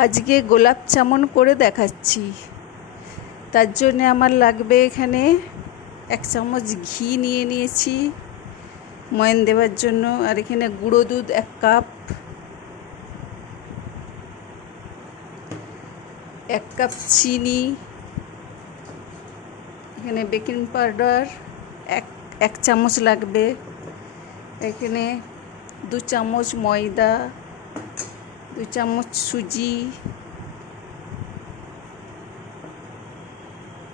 আজকে গোলাপ জামুন করে দেখাচ্ছি। তার জন্যে আমার লাগবে এখানে 1 চামচ ঘি নিয়ে নিয়েছি ময়ান দেওয়ার জন্য, আর এখানে গুঁড়ো দুধ 1 কাপ, 1 কাপ চিনি, এখানে বেকিং পাউডার 1 চামচ লাগবে, এখানে 2 চামচ ময়দা, 2 চামচ সুজি,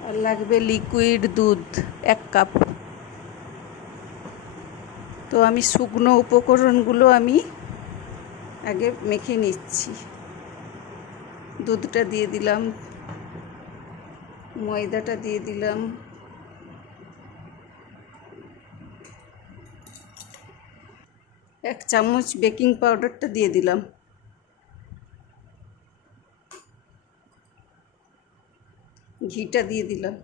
আর লাগবে লিকুইড দুধ 1 কাপ। তো আমি শুকনো উপকরণগুলো আমি আগে মেখে নিচ্ছি। দুধটা দিয়ে দিলাম, ময়দাটা দিয়ে দিলাম, এক চামচ বেকিং পাউডারটা দিয়ে দিলাম, ঘিটা দিয়ে দিলাম,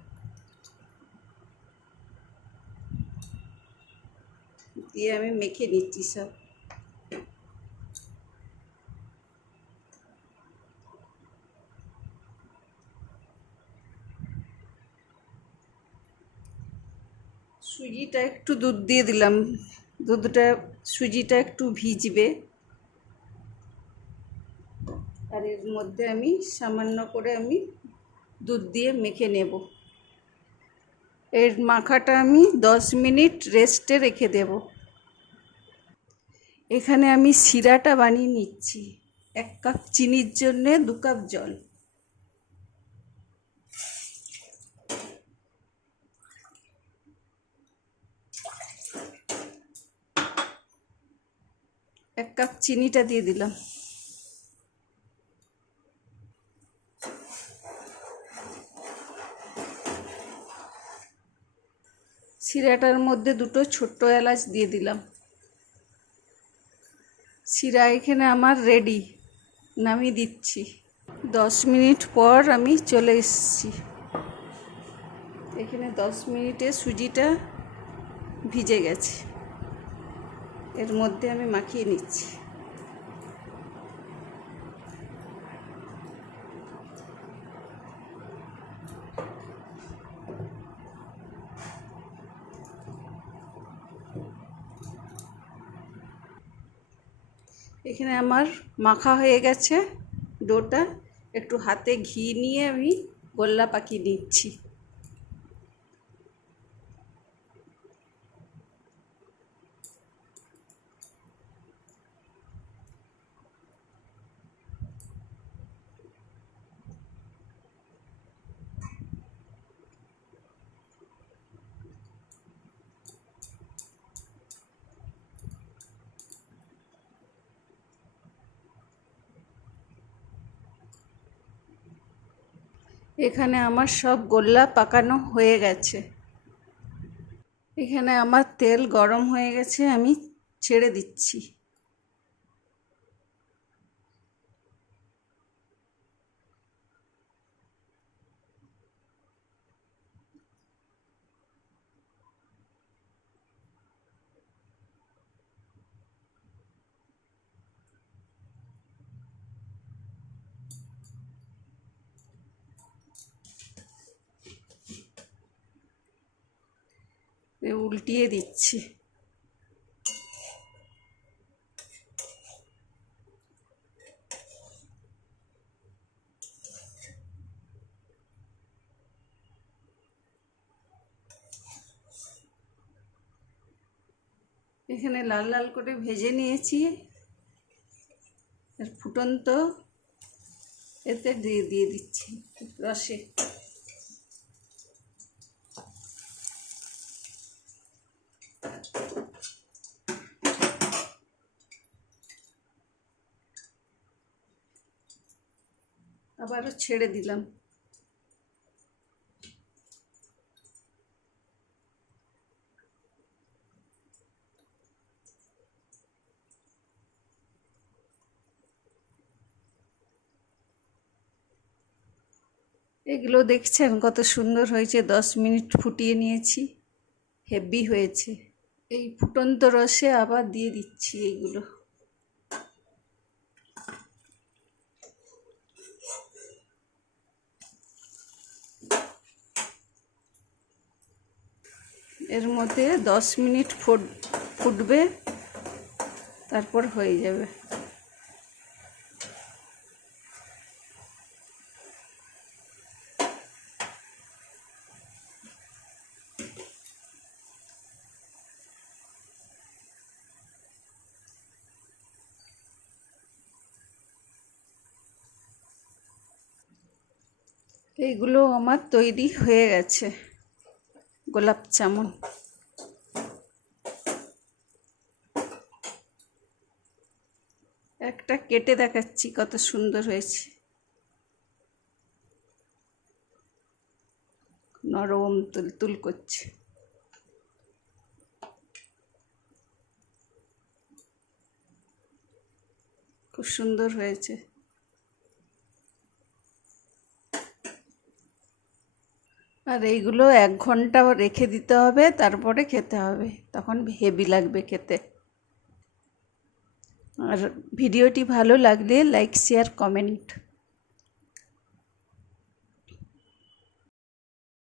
দিয়ে আমি মেখে নিচ্ছি সব। সুজিটা একটু দুধ দিয়ে দিলাম, সুজিটা একটু ভিজবে, আর এর মধ্যে আমি সামান্য করে আমি দুধ দিয়ে মেখে নেব। এর মাখাটা আমি 10 মিনিট রেস্টে রেখে দেব। এখানে আমি শিরাটা বানিয়ে নিচ্ছি। 1 কাপ চিনির জন্য 2 কাপ জল, এক কাপ চিনিটা দিয়ে দিলাম, শিরাটার মধ্যে 2টো ছোট্ট এলাচ দিয়ে দিলাম। শিরা এখানে আমার রেডি, নামিয়ে দিচ্ছি। 10 মিনিট পর আমি চলে এসেছি। এখানে 10 মিনিটে সুজিটা ভিজে গেছে, এর মধ্যে আমি মাখিয়ে নিচ্ছি। এখানে আমার মাখা হয়ে গেছে ডোটা। একটু হাতে ঘি নিয়ে আমি গোল্লা পাকিয়ে নিচ্ছি। এখানে আমার সব গোল্লা পাকানো হয়ে গেছে। এখানে আমার তেল গরম হয়ে গেছে, আমি ছেড়ে দিচ্ছি। উল্টিয়ে দিচ্ছি। এখানে লাল লাল করে ভেজে নিয়েছি, আর ফুটন্ত এতে দিয়ে দিচ্ছি রসে। আবারও ছেড়ে দিলাম। এগুলো দেখছেন কত সুন্দর হয়েছে। 10 মিনিট ফুটিয়ে নিয়েছি, হেভি হয়েছে। এই ফুটন্ত রসে আবার দিয়ে দিচ্ছি এইগুলো। এর মধ্যে 10 মিনিট ফুটবে, তারপর হয়ে যাবে। এইগুলো আমার তৈরি হয়ে গেছে, গোলাপ জামুন। একটা কেটে দেখাচ্ছি কত সুন্দর হয়েছে, নরম তুলতুল করছে। খুব সুন্দর হয়েছে। আর এইগুলো 1 ঘন্টা রেখে দিতে হবে, তারপরে খেতে হবে, তখন হেভি লাগবে খেতে। আর ভিডিওটি ভালো লাগলে লাইক, শেয়ার, কমেন্ট।